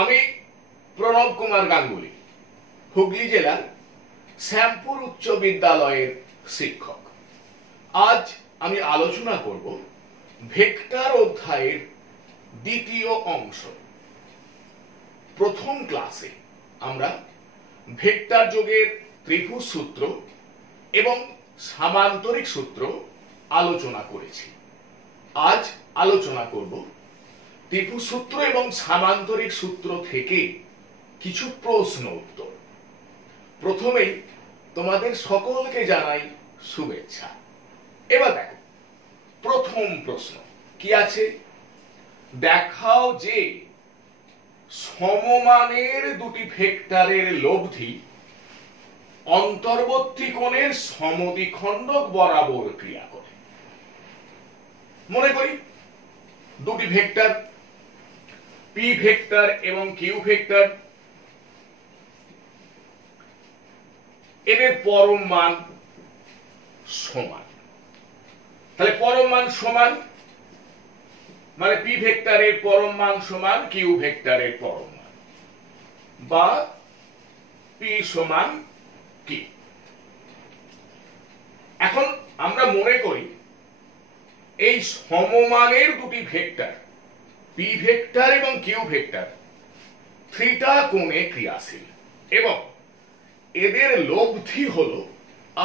আমি প্রণব কুমার গাঙ্গুলি, হুগলি জেলার শ্যামপুর উচ্চ বিদ্যালয়ের শিক্ষক। আজ আমি আলোচনা করব ভেক্টর অধ্যায়ের দ্বিতীয় অংশ। প্রথম ক্লাসে আমরা ভেক্টর যোগের ত্রিভুজ সূত্র এবং সামান্তরিক সূত্র আলোচনা করেছি। আজ আলোচনা করব ত্রিভুজ সূত্র এবং সামান্তরিক সূত্র থেকে কিছু প্রশ্ন উত্তর। প্রথমেই তোমাদের সকলকে জানাই শুভেচ্ছা। এবার দেখো, প্রথম প্রশ্ন কি আছে? দেখাও যে সমমানের দুটি ভেক্টরের লব্ধি অন্তর্বর্তী কোণের সমদ্বিখণ্ডক বরাবর ক্রিয়া করে। মনে করি দুটি ভেক্টর পি ভেক্টর এবং কিউ ভেক্টর, এদের পরম মান সমান। তাহলে পরম মান সমান মানে পি ভেক্টরের পরম মান সমান কিউ ভেক্টরের পরম মান, বা পি সমান কি। এখন আমরা মনে করি এই সমমানের দুটি ভেক্টর পি ভেক্টর এবং কিউ ভেক্টর থিটা কোণে ক্রিয়াশীল এবং এদের লব্ধি হলো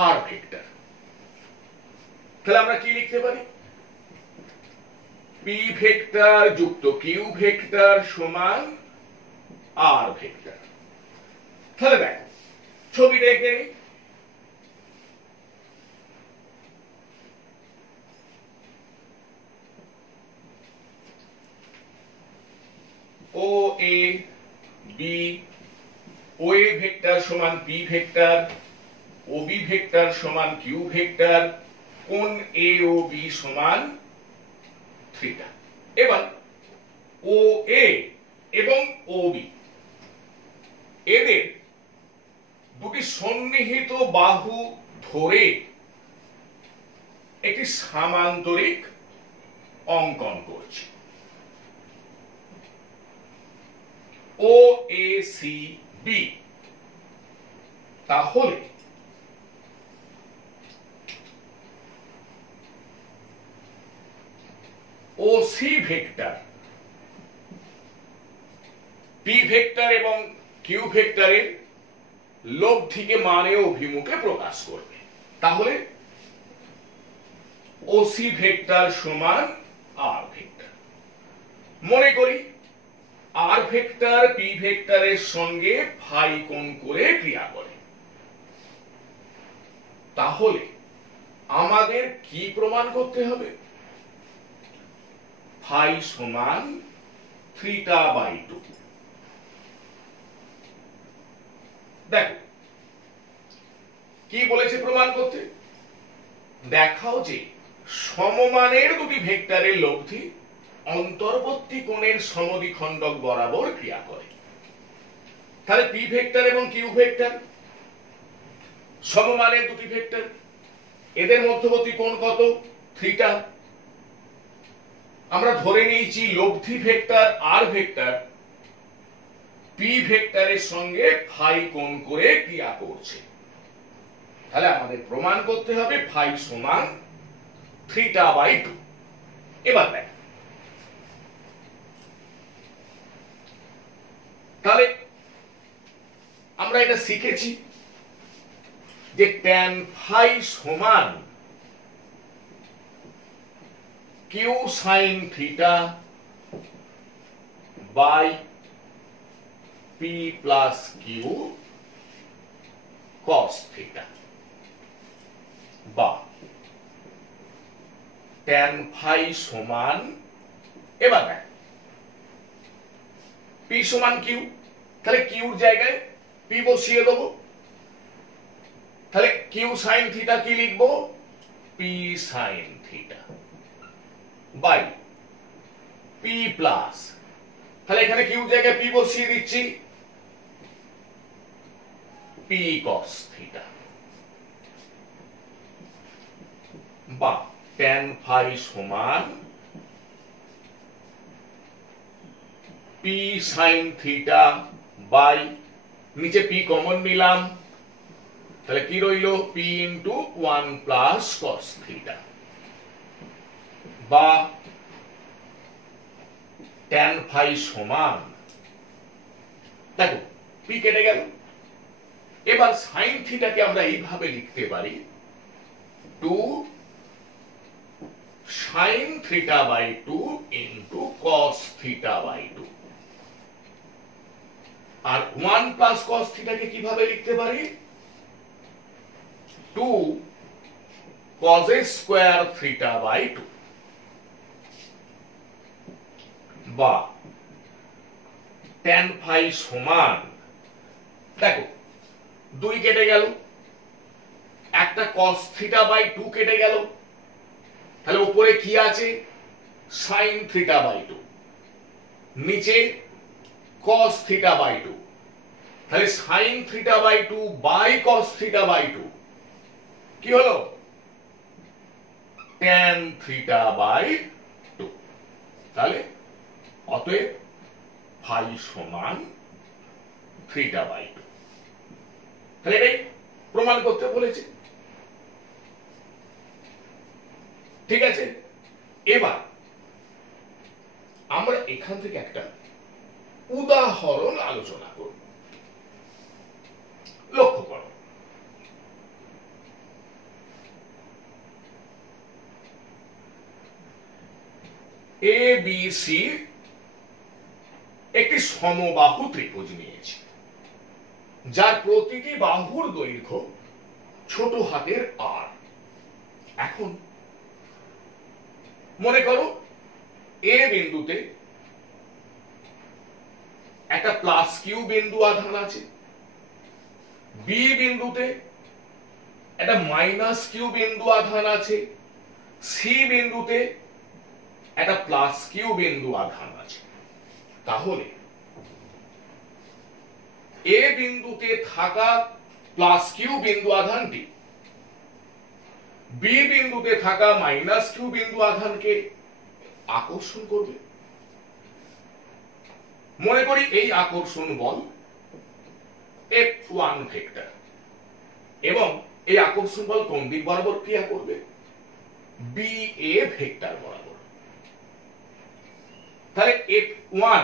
আর ভেক্টর। তাহলে আমরা কি লিখতে পারি? পি ভেক্টর যুক্ত কিউ ভেক্টর সমান আর ভেক্টর। তাহলে দেখো ছবিটা এঁকে নিই। ও A B, O A vector সমান পি ভেক্টর, ও বি ভেক্টর সমান কিউ ভেক্টর, কোণ এ ও বি সমান থিটা। এবার ও এ এবং ও বি এদের দুটি সন্নিহিত বাহু ধরে একটি সামান্তরিক অঙ্কন করছি। ও এ সি বি। তাহলে ও সি ভেক্টর পি ভেক্টর এবং কিউ ভেক্টরের লব্ধিকে মানে অভিমুখে প্রকাশ করবে। তাহলে ও সি ভেক্টর সমান আর ভেক্টর। মনে করি আর ভেক্টর পি ভেক্টরের সঙ্গে ফাই কোণ করে ক্রিয়া করে। তাহলে আমাদের কি প্রমাণ করতে হবে? ফাই সমান থিটা বাই 2। দেখো কি বলেছে প্রমাণ করতে? দেখাও যে সমমানের দুটি ভেক্টরের লব্ধি অন্তর্বর্তী কোণের সমদ্বিখণ্ডক বরাবর ক্রিয়া করে। তাহলে পি ভেক্টর এবং কিউ ভেক্টর সমমানের দুটি ভেক্টর, এদের মধ্যবর্তী কোণ কত? থিটা। আমরা ধরে নিয়েছি লব্ধি ভেক্টর আর ভেক্টর পি ভেক্টরের সঙ্গে ফাই কোণ করে ক্রিয়া করছে। তাহলে আমাদের প্রমাণ করতে হবে ফাই সমান থিটা বাই 2। এবার দেখ, তাহলে আমরা এটা শিখেছি যে ট্যান ফাই সমান Q sine theta by P plus Q cos theta, বা ট্যান ফাই সমান, এবার দেখ পি সমান কিউ, তাহলে কিউর জায়গায় পি বসিয়ে দেবো। তাহলে কিউ সাইন থিটা কি লিখবো? P sine theta by P plus, তাহলে এখানে কিউ জায়গায় পি বসিয়ে দিচ্ছি, পি কস থিটা, বা ট্যান ফাই সমান পি সাইন থিটা বাই, নিচে পি কমন নিলাম, তাহলে কি রইল P into 1 plus cos theta বা ট্যান ফাই সমান, দেখো পি কেটে গেল। এবার সাইন থিটাকে আমরা এইভাবে লিখতে পারি 2 sine theta by 2 into cos theta by 2। আর 1 প্লাস কস থিটাকে কিভাবে লিখতে পারি 2 cos স্কয়ার থিটা বাই 2 বা tan ফাই সমান, দেখো 2 কেটে গেল, একটা cos থিটা বাই 2 কেটে গেল, তাহলে উপরে কি আছে sin থিটা বাই 2, নিচে cos থিটা বাই 2, তাহলে sin theta by 2 by cos theta by 2 কি হলো tan থিটা বাই 2। তাহলে অতএব ফাই সমান থিটা বাই 2। তাহলে এটাই প্রমাণ করতে বলেছে। ঠিক আছে, এবার আমরা এখান থেকে একটা উদাহরণ আলোচনা করব। লক্ষ্য করো, এ বি সি একটি সমবাহু ত্রিভুজ নিয়েছি, যার প্রতিটি বাহুর দৈর্ঘ্য ছোট হাতের আর। এখন মনে করো এ বিন্দুতে একটা প্লাস কিউ বিন্দু আধান আছে, বি বিন্দুতে একটা মাইনাস কিউ বিন্দু আধান আছে, সি বিন্দুতে একটা প্লাস কিউ বিন্দু আধান আছে। তাহলে এ বিন্দুতে থাকা প্লাস কিউ বিন্দু আধানটি বি বিন্দুতে থাকা মাইনাস কিউ বিন্দু আধানকে আকর্ষণ করবে। মনে করি এই আকর্ষণ বল F1 ভেক্টর, এবং এই আকর্ষণ বল কোন দিক বরাবর ক্রিয়া করবে বি এ ভেক্টর বরাবর। তাহলে F1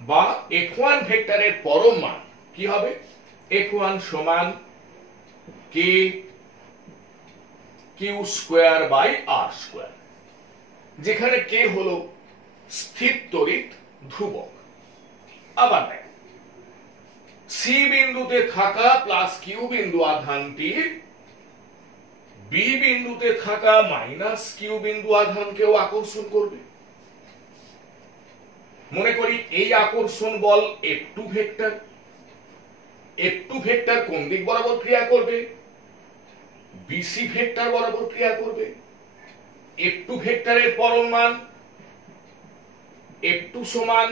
বা F1 ভেক্টরের পরম মান কি হবে F1 সমান k Q square by R square, যেখানে k হলো স্থির তড়িৎ ধ্রুবক। আবার দেখো সি বিন্দুতে থাকা প্লাস কিউ বিন্দু আধানটি বি বিন্দুতে থাকা মাইনাস কিউ বিন্দু আধানকেও আকর্ষণ করবে। মনে করি এই আকর্ষণ বল F2 ভেক্টর, F2 ভেক্টর কোন দিক বরাবর ক্রিয়া করবে বিসি ভেক্টর বরাবর ক্রিয়া করবে। F2 ভেক্টরের পরম মান F2 সমান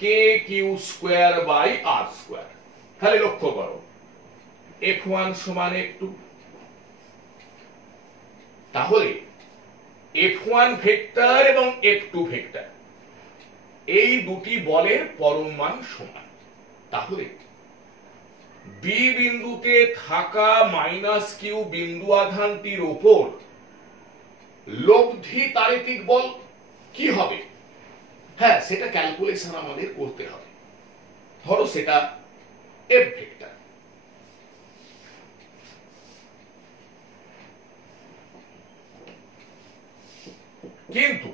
k Q square by R square. তাহলে লক্ষ্য করো F1 সমান F2, তাহলে F1 ভেক্টর এবং F2 ভেক্টর এই দুটি বলের পরম মান সমান। তাহলে বি বিন্দুতে থাকা মাইনাস কিউ বিন্দু আধানটির উপর লব্ধি তাড়িতিক বল কি হবে, হ্যাঁ সেটা ক্যালকুলেশন আমাদের করতে হবে। ধরো সেটা এফ ভেক্টর, কিন্তু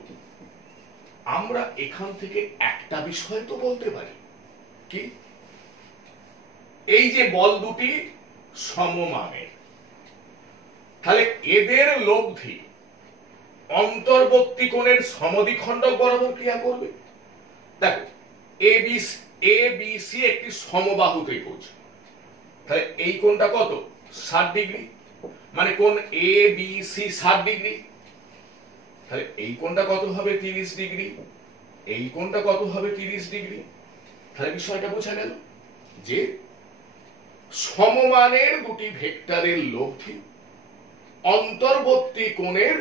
আমরা এখান থেকে একটা বিষয় তো বলতে পারি কি এই যে বল দুটি সমমানের, তাহলে এদের লব্ধি অন্তর্বর্তী কোণের সমদ্বিখণ্ডক বরাবর ক্রিয়া করবে। দেখো এ বি সি একটি সমবাহু ত্রিভুজ, তাহলে এই কোণটা কত 60 ডিগ্রি, মানে কোণ এ বি সি 60 ডিগ্রি, তাহলে এই কোণটা কত হবে 30 ডিগ্রি, এই কোণটা কত হবে 30 ডিগ্রি। তাহলে বিষয়টা বোঝা গেল যে সমমানের দুটি ভেক্টরের লব্ধি অন্তর্বর্তী কোণের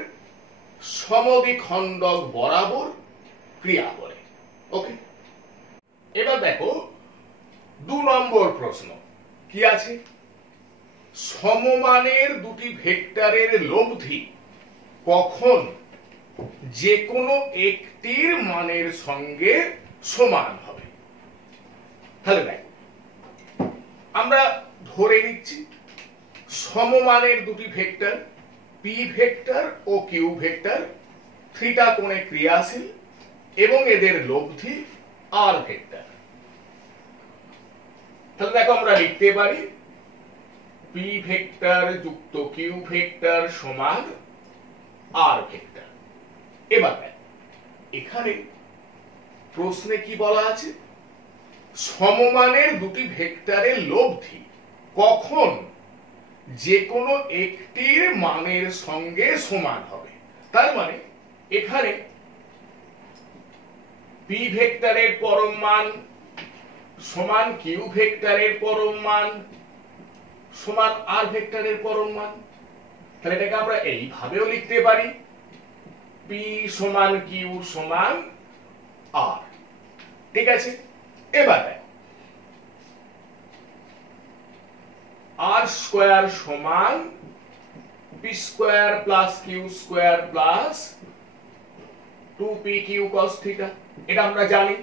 সমদ্বিখণ্ডক বরাবর ক্রিয়া বলে। ওকে, এবার দেখো 2 নম্বর প্রশ্ন কি আছে, সমমানের দুটি ভেক্টরের লব্ধি কখন যে কোনো একটির মানের সঙ্গে সমান হবে। তাহলে দেখো আমরা ধরে নিচ্ছি সমমানের দুটি vector P vector O Q vector theta কোণে ক্রিয়াশীল এবং এদের লব্ধি আর ভেক্টর। তাহলে দেখো আমরা লিখতে পারি পি ভেক্টর যুক্ত কিউ ভেক্টর সমান আর ভেক্টর। এবার এখানে প্রশ্নে কি বলা আছে, সমমানের দুটি ভেক্টরের লব্ধি কখন যে কোনো একটির মানের সঙ্গে সমান হবে। তার মানে এখানে পি ভেক্টরের পরম মান সমান কিউ ভেক্টরের পরম মান সমান আর ভেক্টরের পরম মান। তাহলে এটাকে আমরা এইভাবেও লিখতে পারি পি সমান কিউ সমান আর। ঠিক আছে, এবার আর স্কয়ার সমান P square plus Q square plus 2p Q cos theta, এটা আমরা জানি।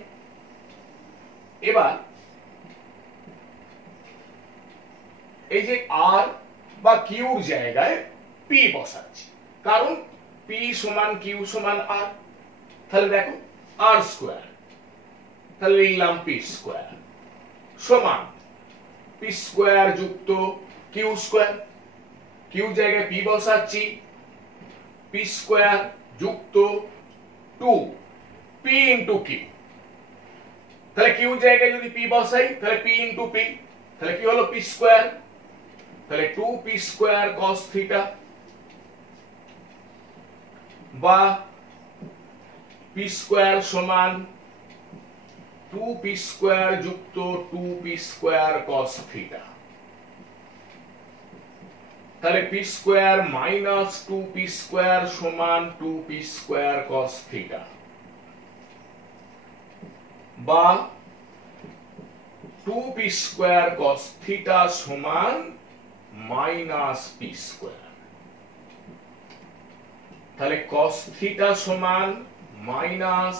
এবার এই যে আর বা কিউর জায়গায় পি বসাচ্ছি, কারণ পি সমান কিউ সমান আর। তাহলে দেখো আর স্কয়ার, তাহলে লিখলাম পি স্কয়ার সমান পি স্কয়ার যুক্ত কিউ স্কয়ার, কিউ জায়গায় পি বসাচ্ছি, পি স্কয়ার যুক্ত 2 পি ইন্টু কিউ। তাহলে কিউ জায়গায় যদি পি বসাই তাহলে পি ইন্টু পি, তাহলে কি হলো পি স্কয়ার, তাহলে 2p স্কয়ার cos থিটা বা p স্কয়ার সমান 2p স্কয়ার যুক্ত 2p স্কয়ার cos থিটা। তাহলে p square minus 2p square সমান 2p স্কয়ার cos থিটা বা 2p স্কয়ার cos থিটা সমান মাইনাস পি স্কয়ার। তাহলে cos থিটা সমান minus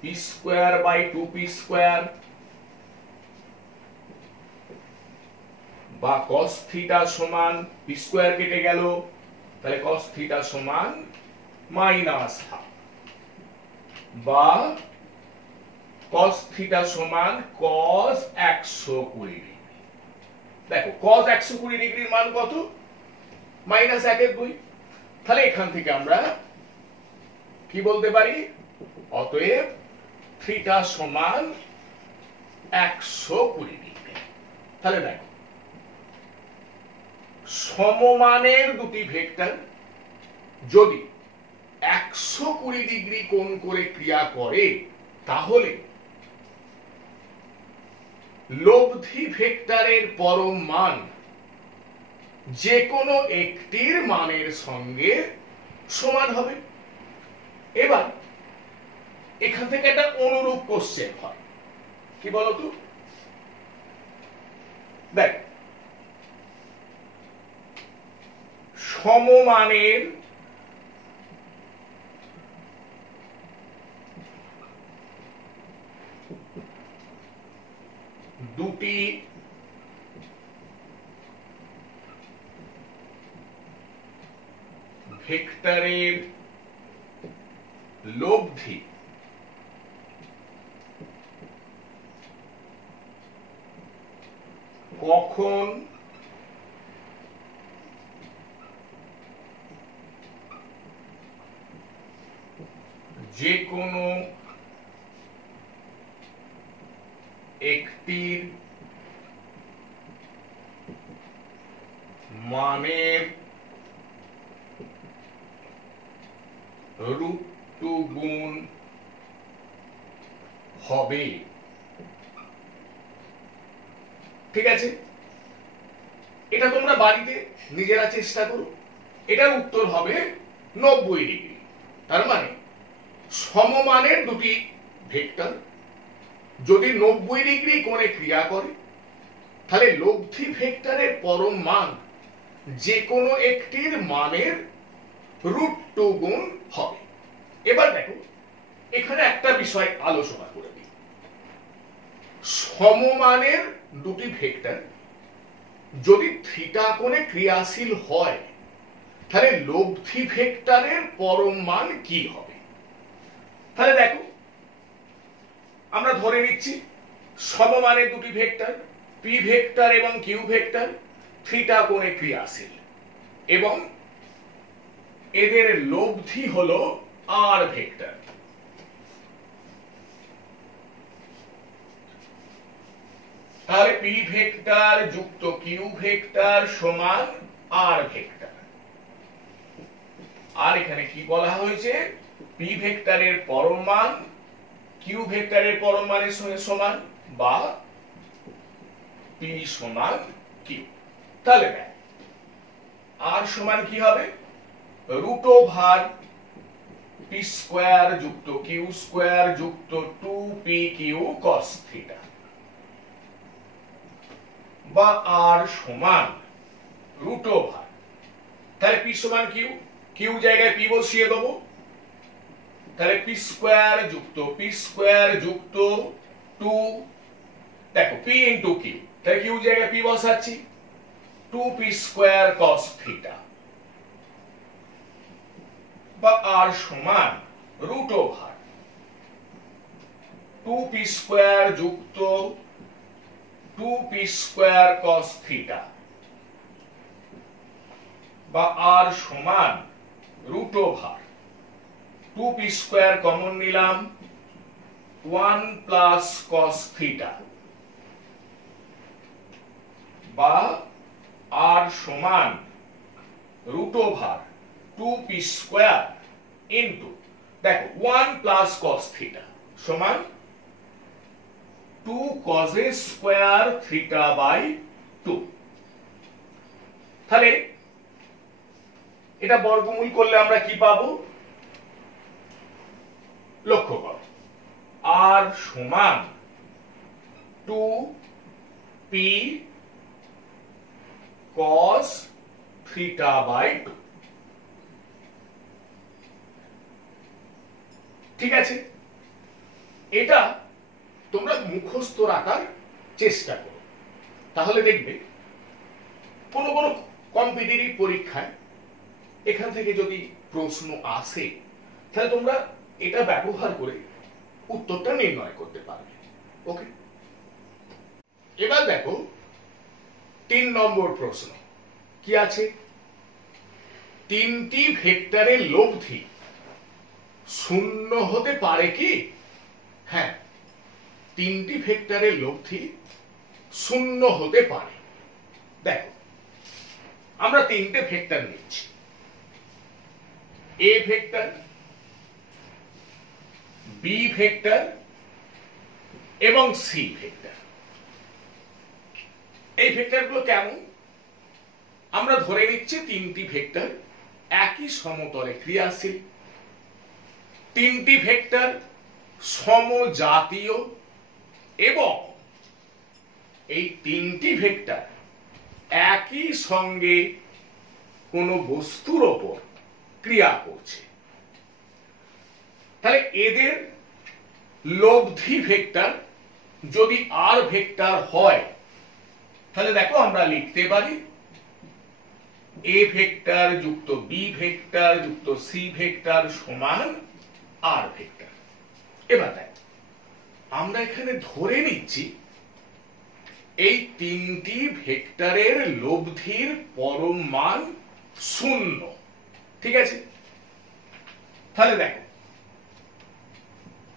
P square by 2p square বা cos theta সমান P square কেটে গেল, তাহলে cos থিটা সমান মাইনাস হাফ বা cos থিটা সমান cos 120 ডিগ্রি। দেখো cos 120 ডিগ্রির মান কত, মাইনাস 1/2। তাহলে এখান থেকে আমরা কি বলতে পারি, অতএব থিটা সমান 120 ডিগ্রি। তাহলে দেখো সমমানের দুটি ভেক্টর যদি 120 ডিগ্রি কোণ করে ক্রিয়া করে তাহলে লব্ধি ভেক্টরের পরম মান যে কোনো একটির মানের সঙ্গে সমান হবে। এবার এখান থেকে একটা অনুরূপ কোশ্চেন হয়, কি বলতো, দেখ সমমানের দুটি ভেক্টরের লব্ধি কখন যে কোনো একটির মানের √2 গুণ হবে। ঠিক আছে, এটা তোমরা বাড়িতে নিজেরা চেষ্টা করো। এটার উত্তর হবে 90 ডিগ্রি। তার মানে সমমানের দুটি ভেক্টর যদি 90 ডিগ্রি কোণে ক্রিয়া করে তাহলে লব্ধি ভেক্টরের পরম মান যে কোনো একটির মানের √2 গুণ হবে। এবার দেখো এখানে একটা বিষয় আলোচনা করে দিই। সমমানের দুটি ভেক্টর যদি থিটা কোণে ক্রিয়াশীল হয় তাহলে লব্ধি ভেক্টরের পরম মান কি হবে? তাহলে দেখো আমরা ধরে নিচ্ছি সমমানের দুটি ভেক্টর পি ভেক্টর এবং কিউ ভেক্টর থিটা কোণে ক্রিয়াশীল এবং এদের লব্ধি হলো আর ভেক্টর। তাহলে পি ভেক্টর যুক্ত কিউ ভেক্টর সমান আর ভেক্টর। আর এখানে কি বলা হয়েছে? পি ভেক্টরের পরম মান কিউ ভেক্টরের পরম মানের সঙ্গে সমান বা পি সমান কিউ। তাহলে দেখ আর সমান কি হবে? √ওভার পি স্কয়ার যুক্ত কিউ স্কয়ার যুক্ত 2p কিউ cos থিটা বা আর সমান √ওভার, তাহলে পি সমান কিউ, কিউ জায়গায় পি বসিয়ে দেবো, তাহলে পি স্কয়ার যুক্ত 2, দেখো পি ইন্টু কিউ, তাহলে কিউ জায়গায় পি বসাচ্ছি 2p স্কয়ার cos থিটা বা আর সমান √ওভার 2p স্কয়ার যুক্ত 2p স্কয়ার cos থিটা বা আর সমান √ওভার 2p স্কয়ার কমন নিলাম 1 প্লাস cos থিটা বা আর সমান √ওভার 2p স্কয়ার ইনটু, দেখো 1 প্লাস cos থিটা সমান 2 cos স্কয়ার থিটা বাই 2। তাহলে এটা বর্গমূল করলে আমরা কি পাবো? লক্ষ্য করো আর সমান 2p cos থিটা বাই 2। ঠিক আছে, এটা তোমরা মুখস্থ রাখার চেষ্টা করো, তাহলে দেখবে কোনো কোনো কম্পিটিটিভ পরীক্ষায় এখান থেকে যদি প্রশ্ন আসে তাহলে তোমরা এটা ব্যবহার করে উত্তরটা নির্ণয় করতে পারবে। ওকে, এবার দেখো 3 নম্বর প্রশ্ন কি আছে? তিনটি ভেক্টরের লব্ধি শূন্য হতে পারে কি? হ্যাঁ, তিনটি ভেক্টরের লব্ধি শূন্য হতে পারে। দেখো আমরা তিনটে ভেক্টর নিচ্ছি, এ ভেক্টর, বি ভেক্টর এবং সি ভেক্টর। এই ভেক্টরগুলো কেমন? আমরা ধরে নিচ্ছি তিনটি ভেক্টর একই সমতলে ক্রিয়াশীল, তিনটি ভেক্টর সমজাতীয় এবং এই তিনটি ভেক্টর একই সঙ্গে কোনো বস্তুর উপর ক্রিয়া করছে। তাহলে এদের লব্ধি ভেক্টর যদি আর ভেক্টর হয় তাহলে দেখো আমরা লিখতে পারি এ ভেক্টর যুক্ত বি ভেক্টর যুক্ত সি ভেক্টর সমান আর ভেক্টর। এবার দেখো আমরা এখানে ধরে নিচ্ছি এই তিনটি ভেক্টরের লব্ধির পরম মান 0। ঠিক আছে, তাহলে দেখো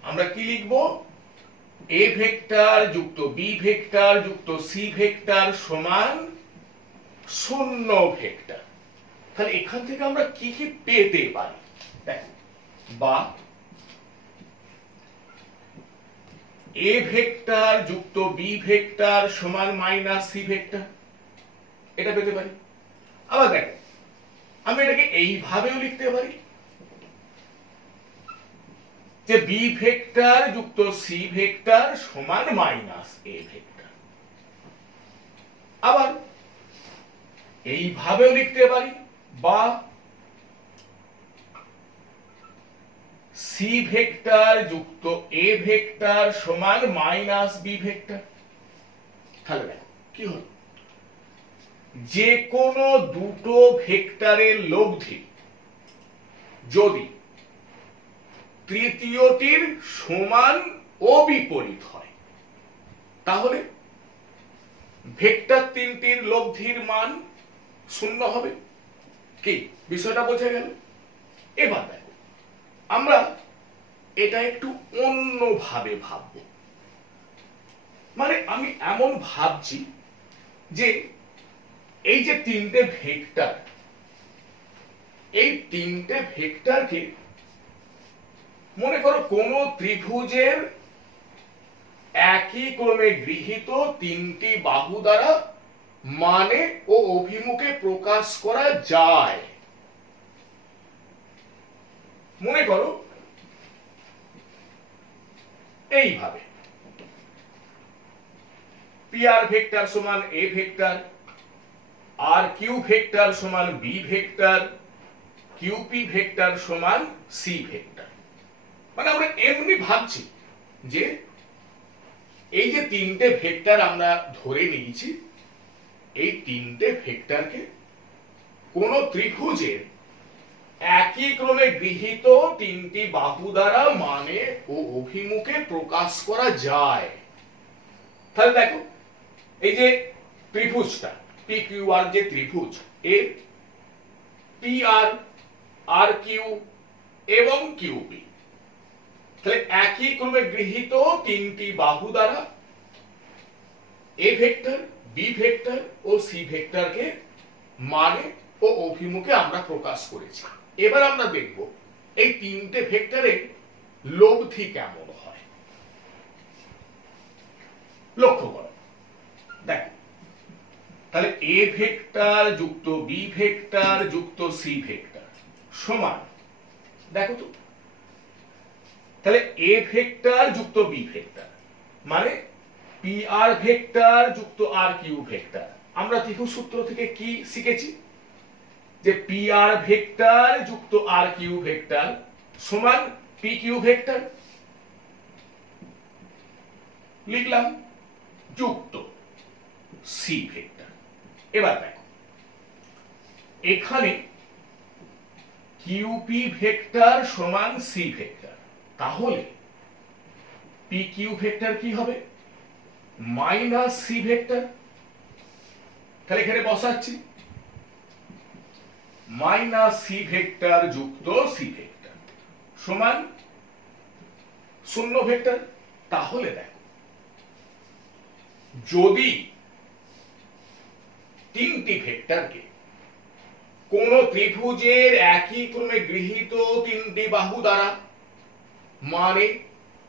আমরা কি লিখব? এ ভেক্টর যুক্ত বি ভেক্টর যুক্ত সি ভেক্টর সমান 0 ভেক্টর। তাহলে এখান থেকে আমরা কি কি পেতে পারি? দেখো, বা এ ভেক্টর যুক্ত বি ভেক্টর সমান মাইনাস সি ভেক্টর, এটা পেতে পারি। আবার দেখো আমি এটাকে এইভাবেও লিখতে পারি, যে বি ভেক্টর যুক্ত সি ভেক্টর সমান মাইনাস এ ভেক্টর। আবার এইভাবেও লিখতে পারি, বা সি ভেক্টর যুক্ত এ ভেক্টর সমান মাইনাস বি ভেক্টর। তাহলে দেখো কি হলো, যে কোনো দুটো ভেক্টরের লব্ধি যদি তৃতীয়টির সমান ও বিপরীত হয়, তাহলে ভেক্টর তিনটির লব্ধির মান শূন্য হবে। কি বিষয়টা বোঝা গেল? এবার দেখো আমরা এটা একটু অন্যভাবে ভাববো। মানে আমি এমন ভাবছি যে এই যে তিনটে ভেক্টর, এই তিনটে ভেক্টরকে মনে করো কোন ত্রিভুজের একই ক্রমে গৃহীত তিনটি বাহু দ্বারা মানে ও অভিমুখে প্রকাশ করা যায়। মনে করো এইভাবে পি আর ভেক্টর সমান A vector, R Q vector সমান বি ভেক্টর, কিউপি ভেক্টর সমান সি ভেক্টর। মানে আমরা এমনি ভাবছি যে এই যে তিনটে ভেক্টর আমরা ধরে নিয়েছি, এই তিনটে ভেক্টরকে কোন ত্রিভুজের একই ক্রমে গৃহীত তিনটি বাহু দ্বারা মানে ও অভিমুখে প্রকাশ করা যায়। তাহলে দেখো এই যে ত্রিভুজটা পি কিউ আর, যে ত্রিভুজ এর পি আর, আর কিউ এবং কিউপি, তাহলে একই ক্রমে গৃহীত তিনটি বাহু দ্বারা এ ভেক্টর, বি ভেক্টর ও সি ভেক্টরকে মানে ও অভিমুখে আমরা প্রকাশ করেছি। এবার আমরা দেখব এই তিনটে ভেক্টরের লব্ধি কেমন হয়। লক্ষ্য করো, দেখো তাহলে এ ভেক্টর যুক্ত বি ভেক্টর যুক্ত সি ভেক্টর সমান, দেখো তো তাহলে এ ভেক্টর যুক্ত বি ভেক্টর মানে পি আর ভেক্টর যুক্ত আর কিউ ভেক্টর। আমরা ত্রিভুজ সূত্র থেকে কি শিখেছি, যে পি আর ভেক্টর যুক্ত আর কিউ ভেক্টর সমান পি কিউ ভেক্টর লিখলাম যুক্ত সি ভেক্টর। এবার দেখো এখানে কিউপি ভেক্টর সমান সি ভেক্টর, তাহলে পি কিউ ভেক্টর কি হবে, মাইনাস সি ভেক্টর। তাহলে এখানে বসাচ্ছি মাইনাস সি ভেক্টর যুক্ত সি ভেক্টর সমান শূন্য ভেক্টর। তাহলে দেখো যদি তিনটি ভেক্টরকে কোন ত্রিভুজের একই ক্রমে গৃহীত তিনটি বাহু দ্বারা মানে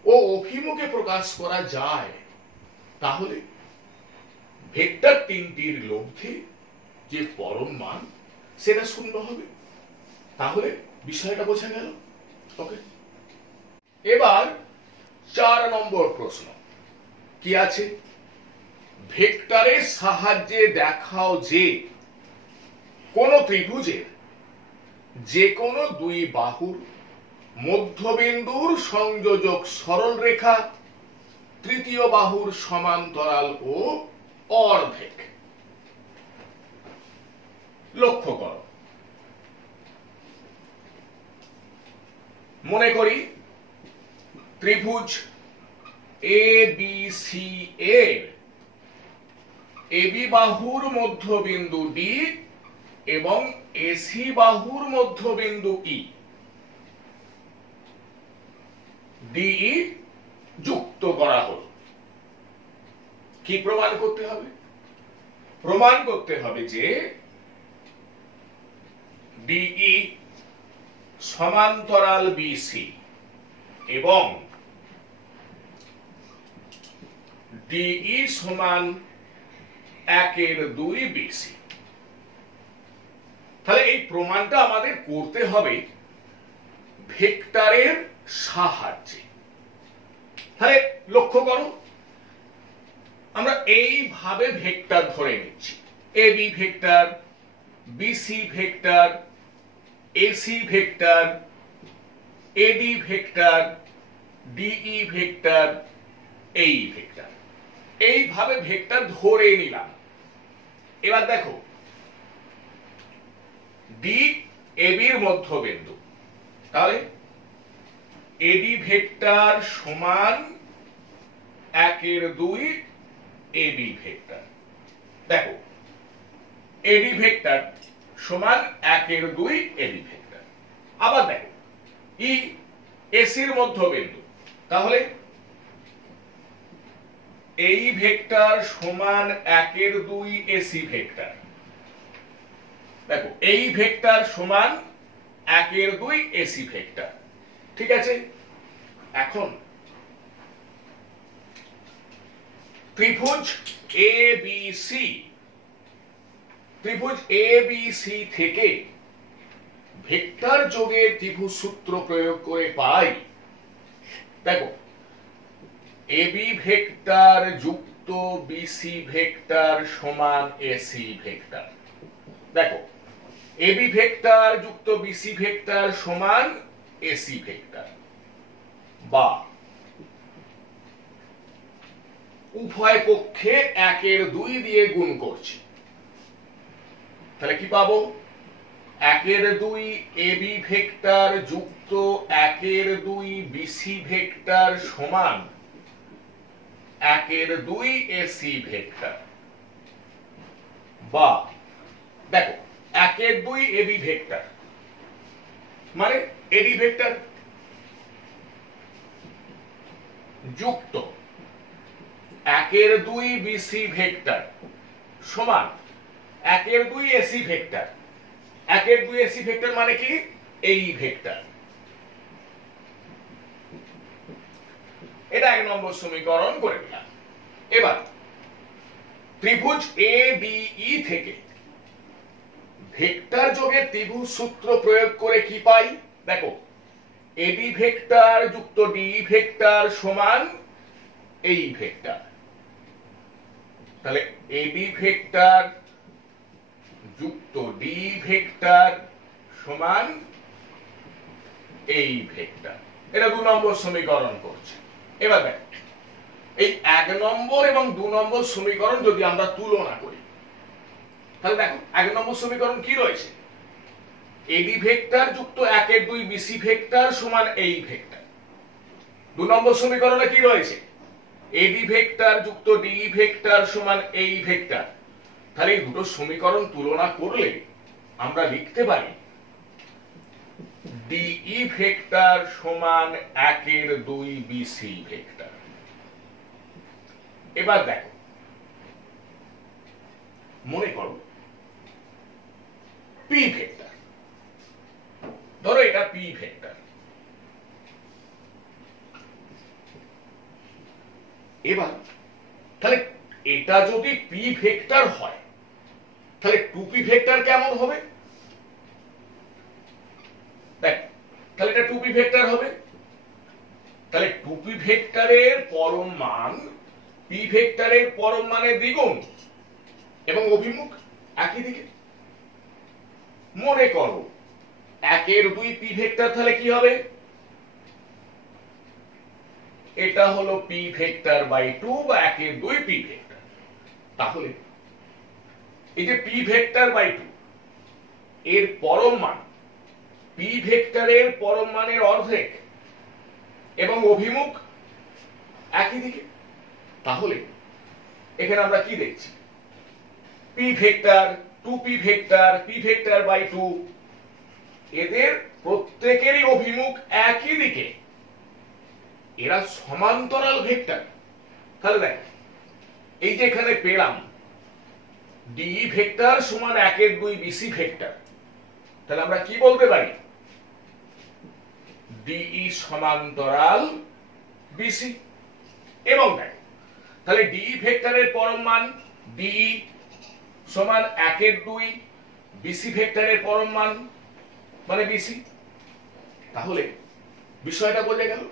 ও অভিমুখে প্রকাশ করা যায়, তাহলে ভেক্টর তিনটির লব্ধি যে পরম মান সেটা শূন্য হবে। তাহলে বিষয়টা বোঝা গেল। ওকে, এবার 4 নম্বর প্রশ্ন কি আছে, ভেক্টরের সাহায্যে দেখাও যে কোন ত্রিভুজের যে কোনো দুই বাহুর মধ্যবিন্দুর সংযোজক সরল রেখা তৃতীয় বাহুর সমান্তরাল ও অর্ধেক। লক্ষ্য করো, মনে করি ত্রিভুজ এ বি সি এর এবি বাহুর মধ্যবিন্দু ডি এবং এসি বাহুর মধ্যবিন্দু ই, ডিই যুক্ত করা হল। কি প্রমাণ করতে হবে? প্রমাণ করতে হবে যে ডিই সমান্তরাল বিসি এবং ডিই সমান 1/2 বিসি। তাহলে এই প্রমাণটা আমাদের করতে হবে ভেক্টরের সাহায্যে। তাহলে লক্ষ্য করো, আমরা এইভাবে ভেক্টর ধরে নিচ্ছি, AB vector, BC vector, AC vector, AD vector, DE vector, এই ভেক্টর, এইভাবে ভেক্টর ধরে নিলাম। এবার দেখো, ডি এবির মধ্যবিন্দু, তাহলে এডি ভেক্টর সমান 1/2 এবি ভেক্টর। দেখো, এডি ভেক্টর সমান 1/2 এবি ভেক্টর। আবার দেখো, ই এসির মধ্যবিন্দু, তাহলে এই ভেক্টর সমান 1/2 এসি ভেক্টর। দেখো, এই ভেক্টর সমান 1/2 এসি ভেক্টর। ঠিক আছে, এখন ত্রিভুজ এবিসি, ত্রিভুজ এবিসি থেকে ভেক্টর যোগের ত্রিভুজ সূত্র প্রয়োগ করে পাই, দেখো, এবি ভেক্টর যুক্ত বিসি ভেক্টর সমান এসি ভেক্টর। দেখো, এবি ভেক্টর যুক্ত বিসি ভেক্টর সমান এসি ভেক্টর, বা উভয় পক্ষে 1/2 দিয়ে গুণ করছি, তাহলে কি পাবো? 1/2 এবি ভেক্টর যুক্ত 1/2 বিসি ভেক্টর সমান 1/2 এসি ভেক্টর, বা দেখো 1/2 এবি ভেক্টর মানে এডি ভেক্টর যুক্ত 1/2 বিসি ভেক্টর সমান 1/2 এসি ভেক্টর। 1/2 এসি ভেক্টর মানে কি? এই ভেক্টর। এটা 1 নম্বর সমীকরণ করে দিলাম। এবার ত্রিভুজ এবিই থেকে ভেক্টর যোগের ত্রিভুজ সূত্র প্রয়োগ করে কি পাই? দেখো, এবি ভেক্টর যুক্ত ডিই ভেক্টর সমান এই ভেক্টর, তাহলে এবি ভেক্টর যুক্ত ডিই ভেক্টর সমান এই ভেক্টর। এটা 2 নম্বর সমীকরণ করছে। এবার দেখ, এই 1 নম্বর এবং 2 নম্বর সমীকরণ যদি আমরা তুলনা করি, তাহলে দেখো 1 নম্বর সমীকরণ কি রয়েছে? এডি ভেক্টর যুক্ত 1/2 বিসি ভেক্টর সমান এই ভেক্টর। 2 নম্বর সমীকরণে কি রয়েছে? এডি ভেক্টর যুক্ত ডিই ভেক্টর সমান এই ভেক্টর। তাহলে এই দুটো সমীকরণ তুলনা করলে আমরা লিখতে পারি ডিই ভেক্টর সমান 1/2 বিসি ভেক্টর। এবার দেখো, মনে করো পি ভেক্টর, ধরো এটা পি ভেক্টর। এবার তাহলে এটা যদি পি ভেক্টর হয়, তাহলে 2p ভেক্টর কেমন হবে? দেখ, তাহলে এটা 2p ভেক্টর হবে। তাহলে 2p ভেক্টরের পরম মান p ভেক্টরের পরম মানের দ্বিগুণ এবং অভিমুখ একই দিকে। মনে করো 1/2 p ভেক্টর, তাহলে কি হবে? এটা হলো p ভেক্টর বাই 2 বা 1/2 p ভেক্টর। তাহলে এই যে p ভেক্টর বাই 2 এর পরম মান p ভেক্টরের পরম মানের অর্ধেক এবং অভিমুখ একই দিকে। তাহলে এখানে আমরা কি দেখছি? p vector, 2p vector, p vector by 2 এদের প্রত্যেকেরই অভিমুখ একই দিকে, এরা সমান্তরাল ভেক্টর। তাহলে দেখ, এই যে এখানে পেলাম ডিই ভেক্টর সমান 1/2 বিসি ভেক্টর, তাহলে আমরা কি বলতে পারি? ডিই সমান্তরাল বিসি। এবং দেখ, তাহলে ডিই ভেক্টরের পরম মান ডিই সমান 1/2 বিসি ভেক্টরের পরম মান মানে বিসি। তাহলে বিষয়টা বোঝা গেল?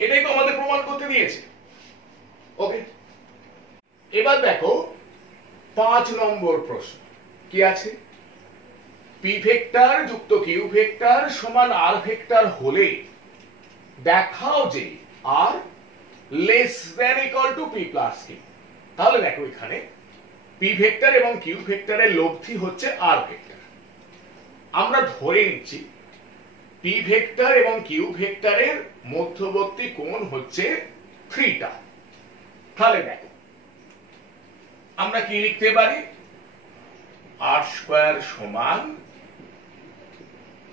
এটাই তো আমাদের প্রমাণ করতে দিয়েছে। ওকে, এবার দেখো 5 নম্বর প্রশ্ন কি আছে? পি ভেক্টর যুক্ত কিউ ভেক্টর সমান আর ভেক্টর হলে দেখাও যে R less than equal to P plus Q. তাহলে দেখো এখানে পি ভেক্টর এবং কিউ ভেক্টরের লব্ধি হচ্ছে আর ভেক্টর। আমরা ধরে নিচ্ছি পি ভেক্টর এবং কিউ ভেক্টরের মধ্যবর্তী কোণ হচ্ছে থিটা। তাহলে দেখো আমরা কি লিখতে পারি? আর স্কয়ার সমান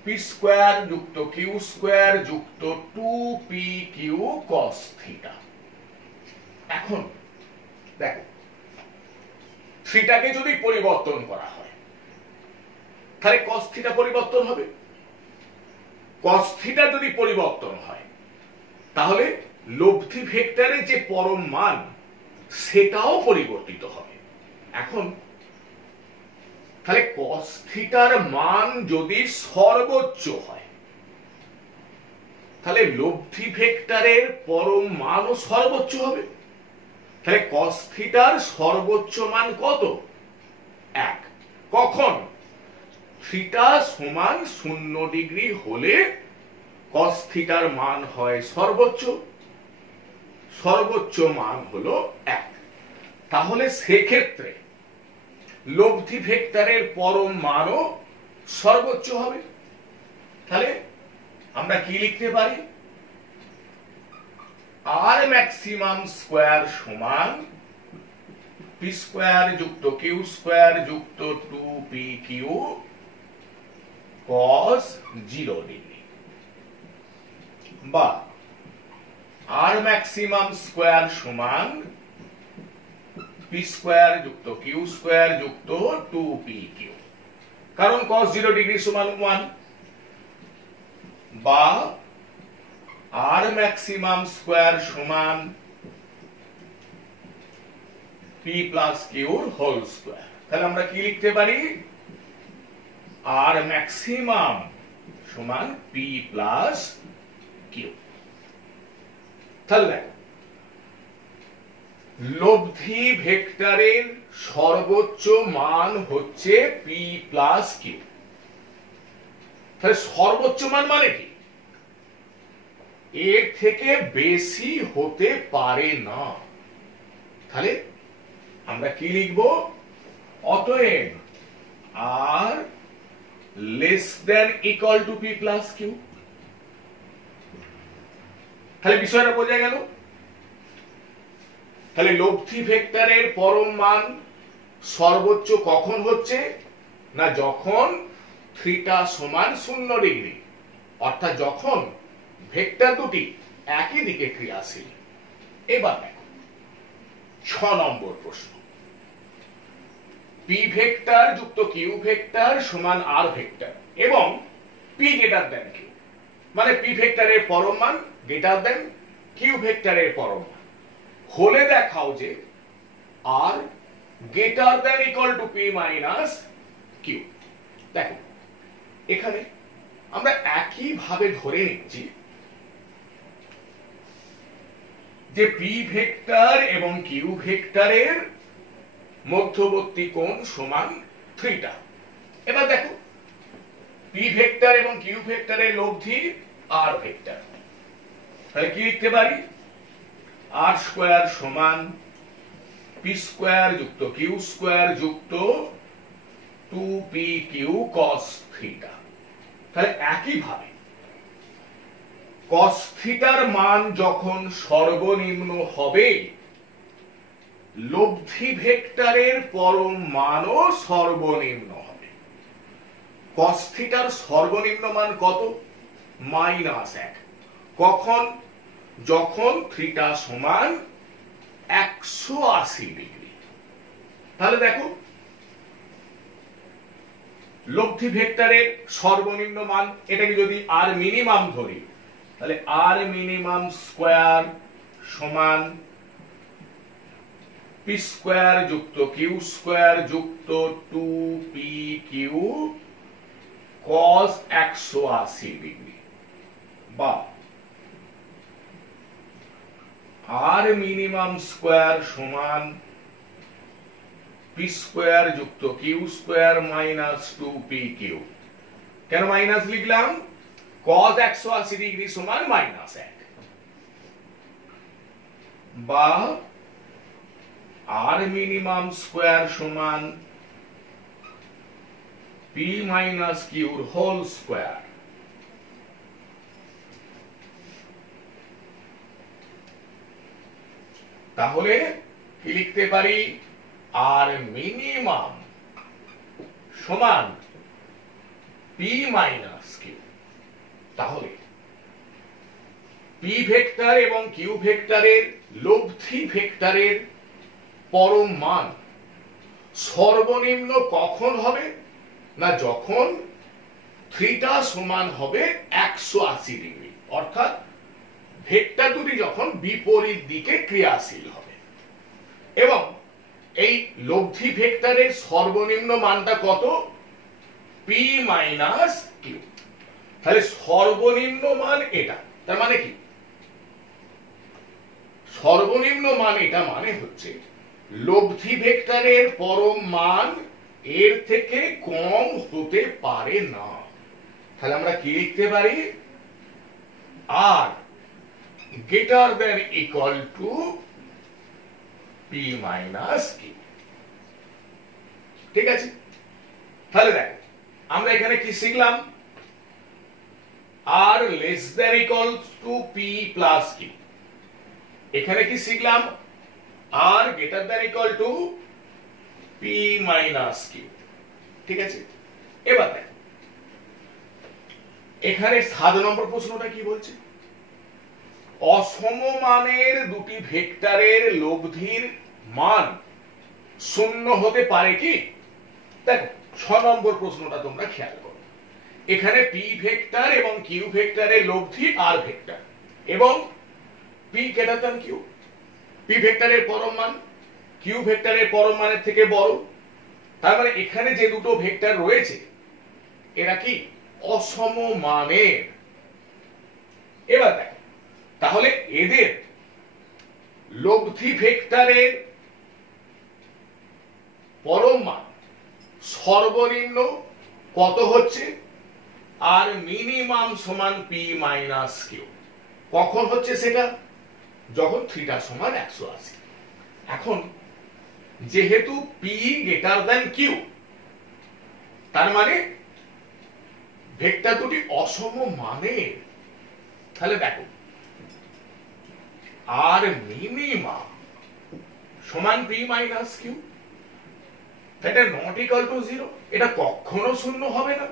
পি স্কয়ার যুক্ত কিউ স্কয়ার যুক্ত 2পি কিউ কস থিটা। এখন দেখো থিটাকে যদি পরিবর্তন করা হয় তাহলে কস থিটা পরিবর্তন হবে। কস থিটা যদি পরিবর্তন হয় তাহলে লব্ধি ভেক্টরের যে পরম মান সেটাও পরিবর্তিত হবে। এখন তাহলে কস থিটার মান যদি সর্বোচ্চ হয় তাহলে লব্ধি ভেক্টরের পরম মানও সর্বোচ্চ হবে। তাহলে কস থিটার সর্বোচ্চ মান কত? 1। কখন? থিটা সমান 0 ডিগ্রি হলে কস থিটার মান হয় সর্বোচ্চ, সর্বোচ্চ মান হলো 1। তাহলে সেক্ষেত্রে লব্ধি ভেক্টরের পরম মানও সর্বোচ্চ হবে। তাহলে আমরা কি লিখতে পারি? আর ম্যাক্সিমাম স্কয়ার সমান পি স্কয়ার যুক্ত কিউ স্কয়ার যুক্ত 2পি কিউ কস 0 ডিগ্রি, বা আর ম্যাক্সিমাম স্কয়ার সমান পি স্কয়ার যুক্ত কিউ স্কয়ার যুক্ত 2পি কিউ, কারণ cos 0 ডিগ্রি সমান 1, বা আর ম্যাক্সিমাম স্কয়ার সমান পি প্লাস কিউর হোল স্কয়ার। তাহলে আমরা কি লিখতে পারি? আর ম্যাক্সিমাম সমান পি প্লাস কিউ। তাহলে দেখো লব্ধি ভেক্টরের সর্বোচ্চ মান হচ্ছে পি প্লাস কিউ। তাহলে সর্বোচ্চ মান মানে কি? এর থেকে বেশি হতে পারে না। তাহলে আমরা কি লিখব? অতএব R less than equal to P plus Q. তাহলে বিষয়টা বোঝা গেল? তাহলে লব্ধি ভেক্টরের পরম মান সর্বোচ্চ কখন হচ্ছে? না যখন থিটা সমান 0 ডিগ্রি, অর্থাৎ যখন ভেক্টর দুটি একই দিকে ক্রিয়াশীল। এবার দেখো 6 নম্বর প্রশ্ন। পি ভেক্টর যুক্ত কিউ ভেক্টর সমান আর ভেক্টর এবং পি গ্রেটার দেন কিউ, মানে পি ভেক্টরের পরম মান গ্রেটার দেন কিউ ভেক্টরের পরম মান হলে দেখাও যে R greater than equal to P minus Q. দেখো এখানে আমরা একই ভাবে ধরে নিচ্ছি যে পি ভেক্টর এবং কিউ ভেক্টরের মধ্যবর্তী কোণ সমান থিটা। এবার দেখো পি ভেক্টর এবং কিউ ভেক্টরের লব্ধি আর ভেক্টর। তাহলে কি লিখতে পারি? আর স্কয়ার সমান পি স্কয়ার যুক্ত কিউ স্কয়ার যুক্ত 2পি কিউ কস থিটা। তাহলে একই ভাবে কস থিটার মান যখন সর্বনিম্ন হবে লব্ধি ভেক্টরের পরম মানও সর্বনিম্ন হবে। কস থিটার সর্বনিম্ন মান কত? -1। কখন? যখন থিটা সমান 180 ডিগ্রি। তাহলে দেখো লব্ধি ভেক্টরের সর্বনিম্ন মান, এটাকে যদি আর মিনিমাম ধরি তাহলে আর মিনিমাম স্কয়ার সমান পি স্কয়ার যুক্ত কিউ স্কয়ার যুক্ত 2পি কিউ কস 180 ডিগ্রি, বা আর মিনিমাম স্কোয়ার সমান পি স্কোয়ার যুক্ত Q square minus 2p Q. কেন মাইনাস লিখলাম? cos 180 ডিগ্রি সমান -1, বা আর মিনিমাম স্কোয়ার সমান p মাইনাস কিউর হোল স্কোয়ার। তাহলে কি লিখতে পারি? আর মিনিমাম সমান p মাইনাস কিউ। তাহলে p ভেক্টর এবং কিউ ভেক্টরের লব্ধি ভেক্টরের পরম মান সর্বনিম্ন কখন হবে? না, যখন থিটা সমান হবে 180 ডিগ্রি, অর্থাৎ ভেক্টর দুটি যখন বিপরীত দিকে ক্রিয়াশীল হবে। এবং এই লব্ধি ভেক্টরের সর্বনিম্ন মানটা কত? p minus Q. তাহলে সর্বনিম্ন মান এটা, তার মানে কি? সর্বনিম্ন মান এটা মানে হচ্ছে লব্ধি ভেক্টরের পরম মান এর থেকে কম হতে পারে না। তাহলে আমরা কি লিখতে পারি? R greater than equal to p minus Q. ঠিক আছে? তাহলে দেখো আমরা এখানে কি শিখলাম? R less than equal to p plus Q. এখানে কি শিখলাম? R greater than equal to p minus Q. ঠিক আছে? এবার দেখ এখানে 7 নম্বর প্রশ্নটা কি বলছে? অসমমানের দুটি ভেক্টরের লব্ধির মান শূন্য হতে পারে কি? দেখো 6 নম্বর প্রশ্নটা তোমরা খেয়াল করো। এখানে p ভেক্টর এবং কিউ ভেক্টরের লব্ধি আর ভেক্টর, এবং p greater than Q. p ভেক্টরের পরম মান কিউ ভেক্টরের পরম মানের থেকে বড়। তার মানে এখানে যে দুটো ভেক্টর রয়েছে এরা কি অসমমানের। এবার দেখো তাহলে এদের লব্ধি ভেক্টরের পরম মান সর্বনিম্ন কত হচ্ছে? আর মিনিমাম সমান p মাইনাস কিউ। কখন হচ্ছে সেটা? যখন থিটা সমান 180। এখন যেহেতু p গ্রেটার দ্যান কিউ, তার মানে ভেক্টর দুটি অসমমানের। তাহলে দেখো আর মিনিমাম সমান p মাইনাস কিউ, এটা নট ইকুয়াল টু 0। এটা কখনো শূন্য হবে না।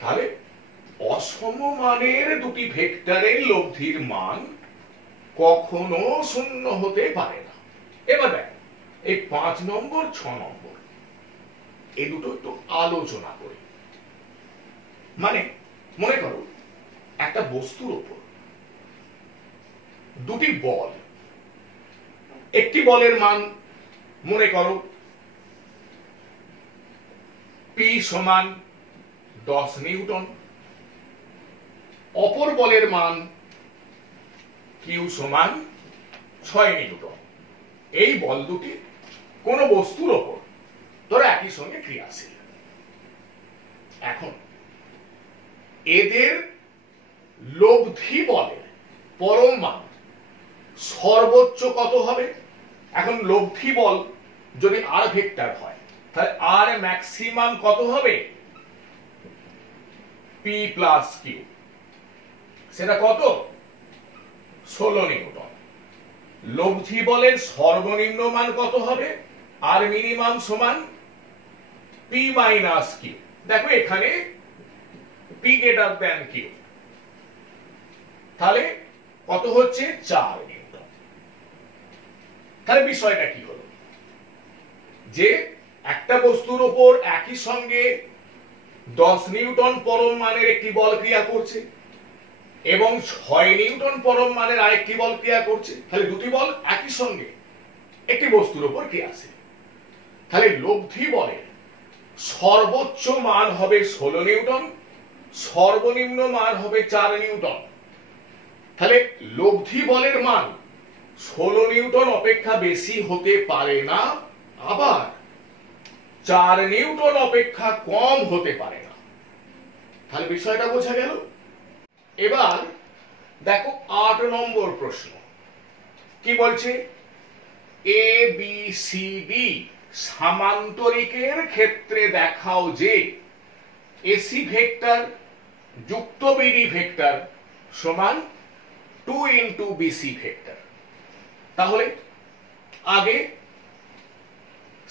তাহলে অসমমানের দুটি ভেক্টরের লব্ধির মান কখনো শূন্য হতে পারে না। এবার দেখ এই 5 নম্বর 6 নম্বর এই দুটো একটু আলোচনা করি। মানে মনে করো একটা বস্তুর উপর দুটি বল, একটি বলের মান মনে করো p সমান 10 নিউটন, অপর বলের মান q সমান 6 নিউটন। এই বল দুটি কোন বস্তুর উপর ধরো একই সঙ্গে ক্রিয়াশীল। এখন এদের লব্ধি বলের পরম মান সর্বোচ্চ কত হবে? এখন লব্ধি বল যদি আর ভেক্টর হয় তাহলে আর ম্যাক্সিমাম কত হবে? p plus Q. সেটা কত? 16 নিউটন। লব্ধি বলের সর্বনিম্ন মান কত হবে? আর মিনিমাম সমান p মাইনাস কিউ। দেখো এখানে p গ্রেটার দ্যান কিউ, তাহলে কত হচ্ছে? 4 নিউটন। তাহলে বিষয়টা কি হলো? যে একটা বস্তুর উপর একই সঙ্গে 10 নিউটন পরম মানের একটি বল ক্রিয়া করছে এবং 6 নিউটন পরম মানের আরেকটি বল ক্রিয়া করছে। তাহলে দুটি বল একই সঙ্গে একটি বস্তুর উপর ক্রিয়াশীল। তাহলে লব্ধি বলের সর্বোচ্চ মান হবে 16 নিউটন, সর্বনিম্ন মান হবে 4 নিউটন। তাহলে লব্ধি বলের মান 16 নিউটন অপেক্ষা বেশি হতে পারে না, আবার 4 নিউটন অপেক্ষা কম হতে পারে না। তাহলে বিষয়টা বোঝা গেল। এবার দেখো 8 নম্বর প্রশ্ন কি বলছে, এ বি সি ডি সামান্তরিকের ক্ষেত্রে দেখাও যে এসি ভেক্টর যুক্ত বিডি ভেক্টর সমান 2 ইন্টু বিসি ভেক্টর। তাহলে আগে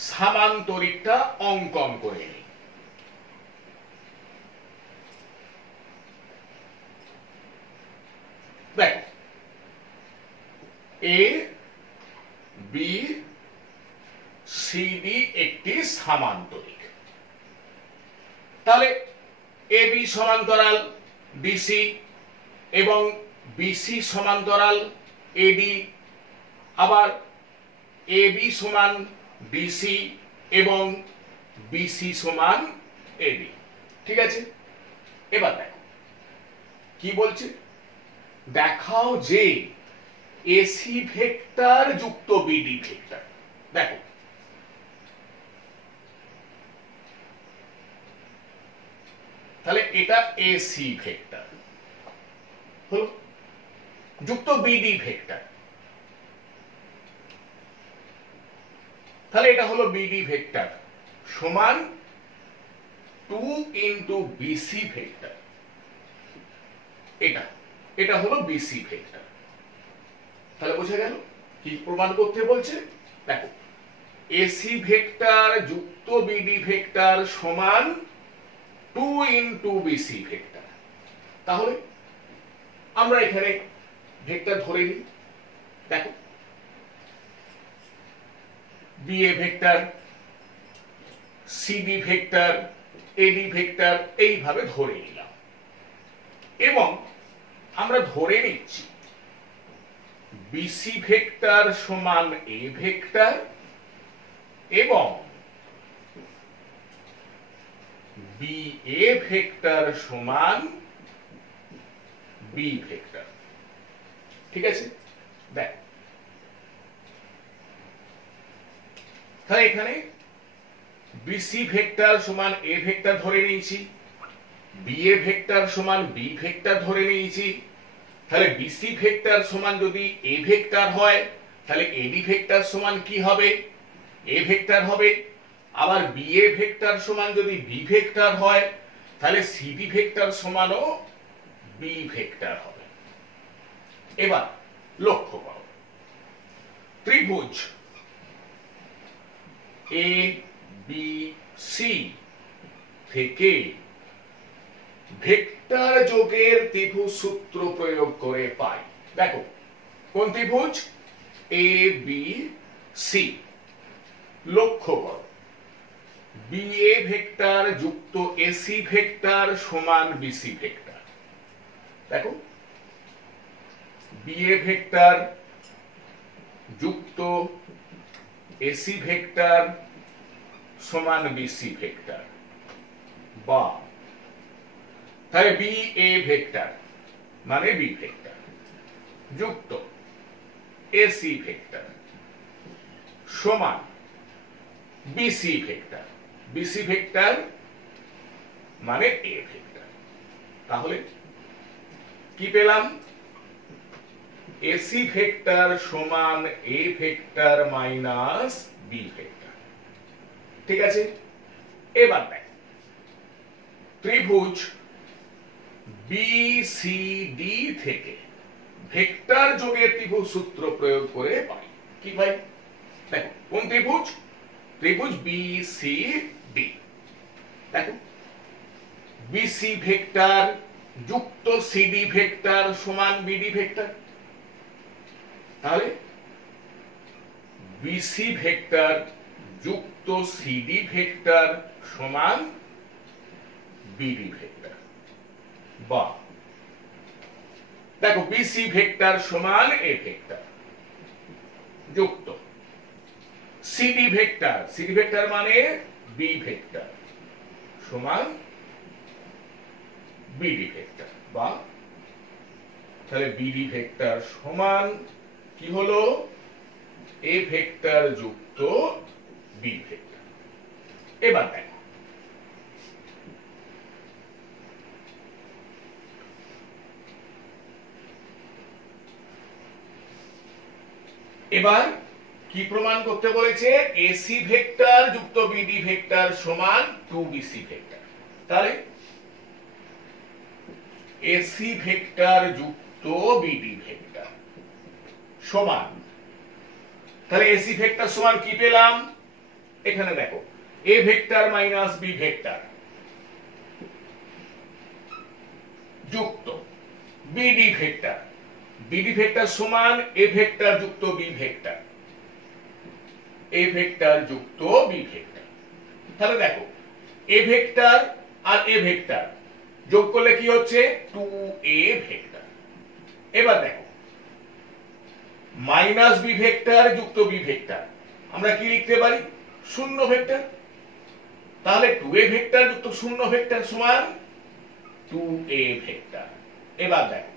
সামান্তরিকটা অঙ্কন করে নিই। দেখো এ বি সি ডি একটি সামান্তরিক। তাহলে এ বি সমান্তরাল ডিসি এবং বিসি সমান্তরাল এডি, আবার এ বি সমান ডিসি এবং বিসি সমান এডি। ঠিক আছে, এবার দেখো কি বলছে, দেখাও যে এসি ভেক্টর যুক্ত বিডি ভেক্টর। দেখো তাহলে এটা এসি ভেক্টর হলো যুক্ত বিডি ভেক্টর, তাহলে এটা হলো বিডি ভেক্টর সমান 2 ইন্টু বিসি ভেক্টর। এটা হলো বিসি ভেক্টর। তাহলে বোঝা গেল কি প্রমাণ করতে বলছে। দেখো এসি ভেক্টর যুক্ত বিডি ভেক্টর সমান 2 ইন্টু বিসি ভেক্টর। তাহলে আমরা এখানে ভেক্টর ধরে নিই। দেখো BA vector, CD vector, AD vector এইভাবে ধরে নিলাম এবং আমরা ধরে নিচ্ছি বিসি ভেক্টর সমান এ ভেক্টর এবং বিএ ভেক্টর সমান বি ভেক্টর। ঠিক আছে, দেখ তাহলে এখানে বিসি ভেক্টর সমান এ ভেক্টর ধরে নিয়েছি, বিএ ভেক্টর সমান বি ভেক্টর ধরে নিয়েছি। তাহলে বিসি ভেক্টর সমান যদি এ ভেক্টর হয় তাহলে এডি ভেক্টর সমান কি হবে, এ ভেক্টর হবে। আবার বিএ ভেক্টর সমান যদি বি ভেক্টর হয় তাহলে সিডি ভেক্টর সমানও বি ভেক্টর হবে। এবার লক্ষ্য করো ত্রিভুজ এ বি সি থেকে ভেক্টর যোগের ত্রিভুজ সূত্র প্রয়োগ করে পাই। দেখো কোন ত্রিভুজ, এ বি সি। লক্ষ্য করো বিএ ভেক্টর যুক্ত এসি ভেক্টর সমান বিসি ভেক্টর। দেখো বিএ ভেক্টর যুক্ত এসি ভেক্টর সমান বিসি ভেক্টর, বা তাহলে বি এ ভেক্টর মানে বি ভেক্টর যুক্ত এসি ভেক্টর সমান বিসি ভেক্টর, বিসি ভেক্টর মানে এ ভেক্টর। তাহলে কি পেলাম, এসি ভেক্টর সমান A vector minus B vector. ঠিক আছে, এবার দেখ ত্রিভুজ বিসিডি থেকে ভেক্টর যোগের ত্রিভুজ সূত্র প্রয়োগ করে পাই। কি ভাই, দেখো কোন ত্রিভুজ, ত্রিভুজ বিসিডি। দেখো বিসি ভেক্টর যুক্ত সিডি ভেক্টর সমান বিডি ভেক্টর। তাহলে বিসি ভেক্টর যুক্ত সিডি ভেক্টর সমান বিডি ভেক্টর, বা দেখো বিসি ভেক্টর সমান এ ভেক্টর যুক্ত সিডি ভেক্টর, সিডি ভেক্টর মানে বি ভেক্টর সমান বিডি ভেক্টর, বা তাহলে বিডি ভেক্টর সমান কি হলো এ ভেক্টর যুক্ত বি ভেক্টর। এবার দেখো এবার কি প্রমাণ করতে বলেছে এসি ভেক্টর যুক্ত বিডি ভেক্টর সমান 2বিসি ভেক্টর। তাহলে এসি ভেক্টর যুক্ত বিডি ভেক্টর সমান, তাহলে এসি ভেক্টর সমান কি পেলাম এখানে দেখো A vector minus B vector যুক্ত বিডি ভেক্টর, বিডি ভেক্টর সমান এ ভেক্টর যুক্ত বি ভেক্টর, এ ভেক্টর যুক্ত বি ভেক্টর। তাহলে দেখো A vector R A vector যোগ করলে কি হচ্ছে 2a ভেক্টর। এবার দেখো মাইনাস বি ভেক্টর যুক্ত বি ভেক্টর আমরা কি লিখতে পারি শূন্য ভেক্টর, তাহলে 2a ভেক্টর যুক্ত শূন্য ভেক্টর সমান 2a ভেক্টর। এবার দেখো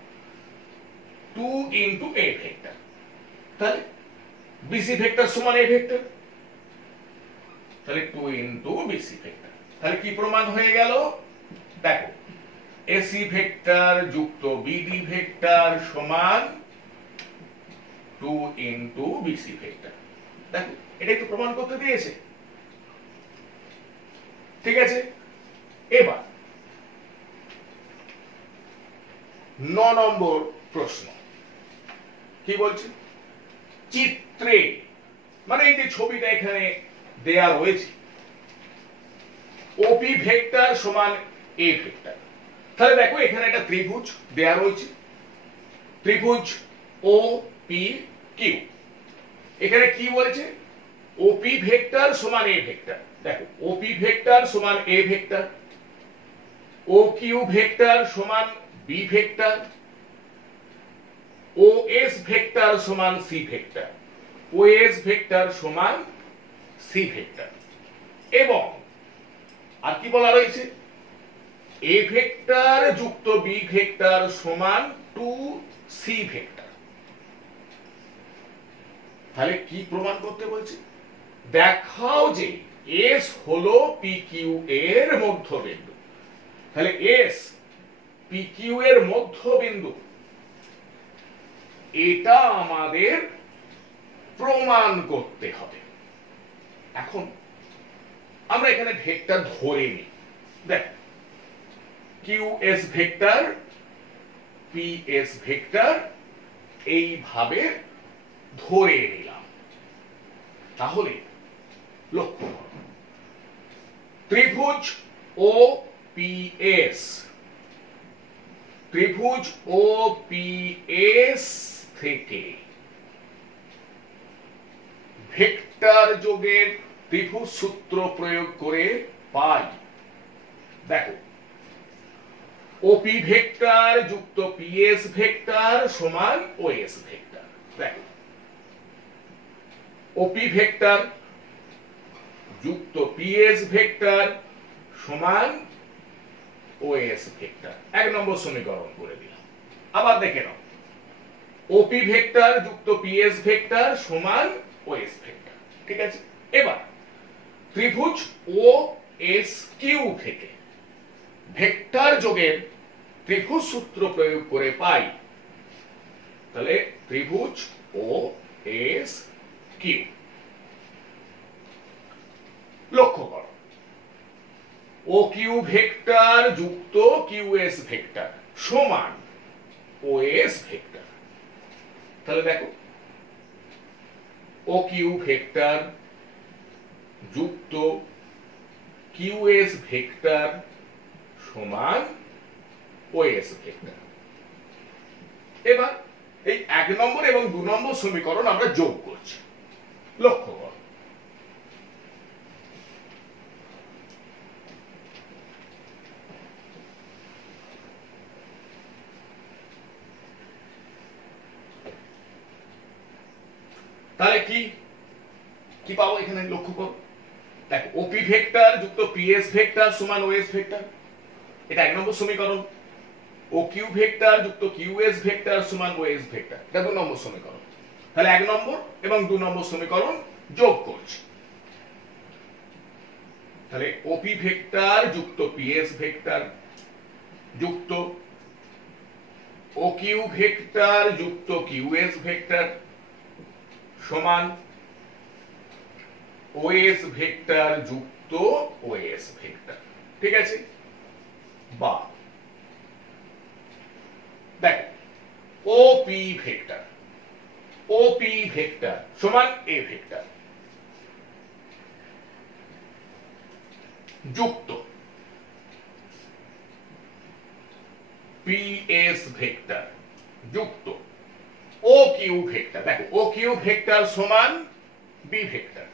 2 ইনটু a ভেক্টর, তাহলে বিসি ভেক্টর সমান a ভেক্টর, তাহলে 2 ইনটু বিসি ভেক্টর। তাহলে কি প্রমাণ হয়ে গেল দেখো এসি ভেক্টর যুক্ত বিডি ভেক্টর সমান 2 ইনটু বিসি ভেক্টর। দেখো এটাই তো প্রমাণ করতে দিয়েছে, ঠিক আছে। এবার 9 নম্বর প্রশ্ন কি বলছে চিত্রে, মানে এই যে ছবিটা এখানে দেয়া রয়েছে ওপি ভেক্টর সমান এ ভেক্টর। তাহলে দেখো এখানে একটা ত্রিভুজ দেয়া রয়েছে, ত্রিভুজ ও পি কিউ। এখানে কি বলেছে ওপি ভেক্টর সমান এ ভেক্টর। দেখো ওপি ভেক্টর সমান A vector, O Q vector সমান B vector, O S vector সমান C vector, O S vector সমান সি ভেক্টর। এবং আর কি বলা রয়েছে এ ভেক্টর যুক্ত বি ভেক্টর সমান 2সি ভেক্টর। তাহলে কি প্রমাণ করতে বলছে দেখাও যে এস হলো পি কিউ এর মধ্যবিন্দু। তাহলে এস পি কিউ এর মধ্যবিন্দু এটা আমাদের প্রমাণ করতে হবে। এখন আমরা এখানে ভেক্টর ধরে নিই, দেখ Q S vector P S vector এইভাবে ধরে নিলাম। তাহলে লক্ষ্য করো ত্রিভুজ ও পি এস, ত্রিভুজ ও পি এস থেকে ভেক্টর যোগের ত্রিভুজ সূত্র প্রয়োগ করে পাই দেখো ওপি ভেক্টর যুক্ত পিএস ভেক্টর সমান ওএস ভেক্টর। দেখো ওপি ভেক্টর যুক্ত পিএস ভেক্টর সমান ওএস ভেক্টর, 1 নম্বর সমীকরণ করে দিলাম। আবার দেখে নাও ওপি ভেক্টর যুক্ত পিএস ভেক্টর সমান ওএস ভেক্টর, ঠিক আছে। এবার ত্রিভুজ ও এস কিউ থেকে ভেক্টর যোগের ত্রিভুজ সূত্র প্রয়োগ করে পাই, তাহলে ত্রিভুজ ও এস কিউ। লক্ষ্য করো ও কিউ ভেক্টর যুক্ত কিউ এস ভেক্টর সমান ও এস ভেক্টর। তাহলে দেখো ও কিউ ভেক্টর যুক্ত কিউ এস ভেক্টর সমান ও এস ভেক্টর। এবার এই 1 নম্বর এবং 2 নম্বর সমীকরণ আমরা যোগ করছি। লক্ষ্য করো তাহলে কি কি পাবো এখানে লক্ষ্য করো দেখো ওপি ভেক্টর যুক্ত পিএস ভেক্টর সমান ওএস ভেক্টর, এটা 1 নম্বর সমীকরণ। ও কিউ ভেক্টর যুক্ত কিউএস ভেক্টর সমান ওএস ভেক্টর, এটা 2 নম্বর সমীকরণ। তাহলে 1 নম্বর এবং 2 নম্বর সমীকরণ যোগ করছি। তাহলে ওপি ভেক্টর যুক্ত পিএস ভেক্টর যুক্ত ওকিউ ভেক্টর যুক্ত কিউএস ভেক্টর সমান ওএস ভেক্টর যুক্ত ওএস ভেক্টর। ঠিক আছে, বা দেখ ওপি ভেক্টর সমান এ ভেক্টর যুক্ত পিএস ভেক্টর যুক্ত ও কিউ ভেক্টর। দেখো ও কিউ ভেক্টর সমান বি ভেক্টর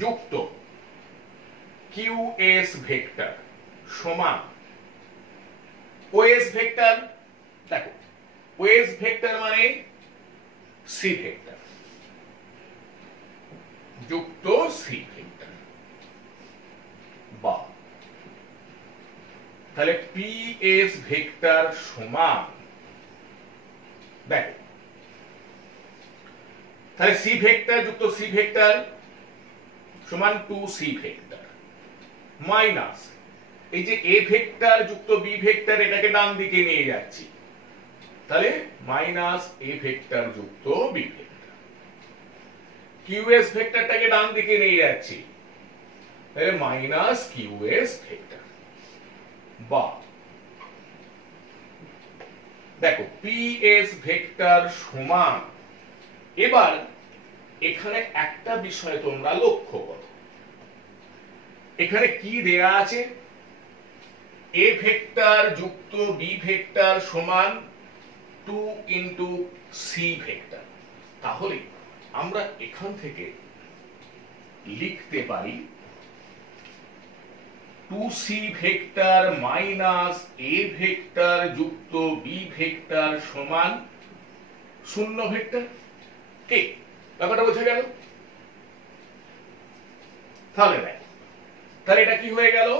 যুক্ত কিউএস ভেক্টর সমান ওএস ভেক্টর। দেখো ওএস ভেক্টর মানে সি ভেক্টর যুক্ত সি ভেক্টর, বা তাহলে পিএস ভেক্টর সমান, দেখো তাহলে সি ভেক্টর যুক্ত সি ভেক্টর সমান 2 সি ভেক্টর মাইনাস এই যে এ ভেক্টর যুক্ত বি ভেক্টর, এটাকে ডান দিকে নিয়ে যাচ্ছি, তাহলে মাইনাস এ ভেক্টর যুক্ত বি ভেক্টর। কিউএস ভেক্টরটাকে ডান দিকে নিয়ে যাচ্ছি, তাহলে মাইনাস কিউএস ভেক্টর, বা দেখো পিএস ভেক্টর সমান। এবার এখানে একটা বিষয় তোমরা লক্ষ্য করো, এখানে কি দেয়া আছে? এ ভেক্টর যুক্ত বি ভেক্টর সমান 2 ইন্টু সি ভেক্টর। তাহলে আমরা এখান থেকে লিখতে পারি 2c ভেক্টর মাইনাস এ ভেক্টর যুক্ত বি ভেক্টর সমান 0 ভেক্টর। কে ব্যাপারটা বোঝা গেল? তাহলে দেখ, তাহলে এটা কি হয়ে গেল?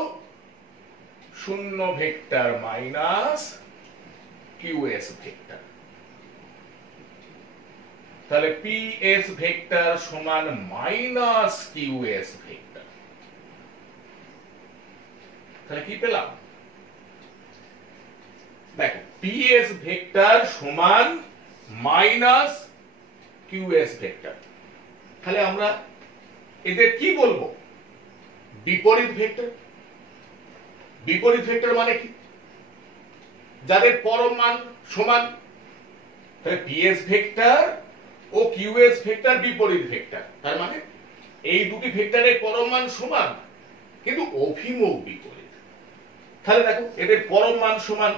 0 ভেক্টর মাইনাস কিউএস ভেক্টর। তাহলে পিএস ভেক্টর সমান মাইনাস কিউএস ভেক্টর। তাহলে কি পেলাম? দেখো পিএস ভেক্টর সমান মাইনাস কিউএস ভেক্টর। তাহলে আমরা এদের কি বলবো? বিপরীত ভেক্টর। বিপরীত ভেক্টর মানে কি? যাদের পরম মান সমান। তাহলে পিএস ভেক্টর ও কিউএস ভেক্টর বিপরীত ভেক্টর, তার মানে এই দুটি ভেক্টরের পরম মান সমান কিন্তু অভিমুখ বিপরীত। তাহলে দেখো এদের পরম মান সমান,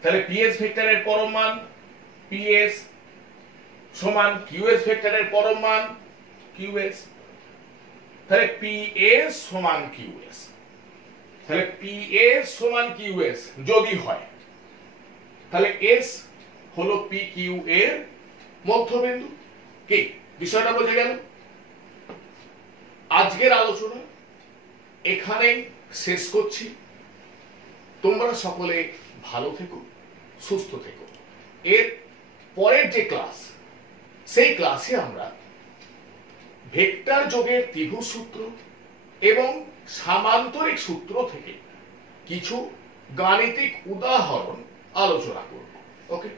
তাহলে পিএস ভেক্টরের পরম মান পিএস সমান কিউএস ভেক্টরের পরম মান কিউএস। তাহলে পিএস সমান কিউএস, তাহলে পিএস সমান কিউএস যদি হয়, তাহলে এস হলো পি কিউ এর মধ্যবিন্দু। কি বিষয়টা বোঝা গেল? আজকের আলোচনা এখানেই শেষ করছি। তোমরা সকলে ভালো থেকো, সুস্থ থেকো। এর পরের যে ক্লাস, সেই ক্লাসে আমরা ভেক্টর যোগের ত্রিভুজ সূত্র এবং সামান্তরিক সূত্র থেকে কিছু গাণিতিক উদাহরণ আলোচনা করব। ওকে।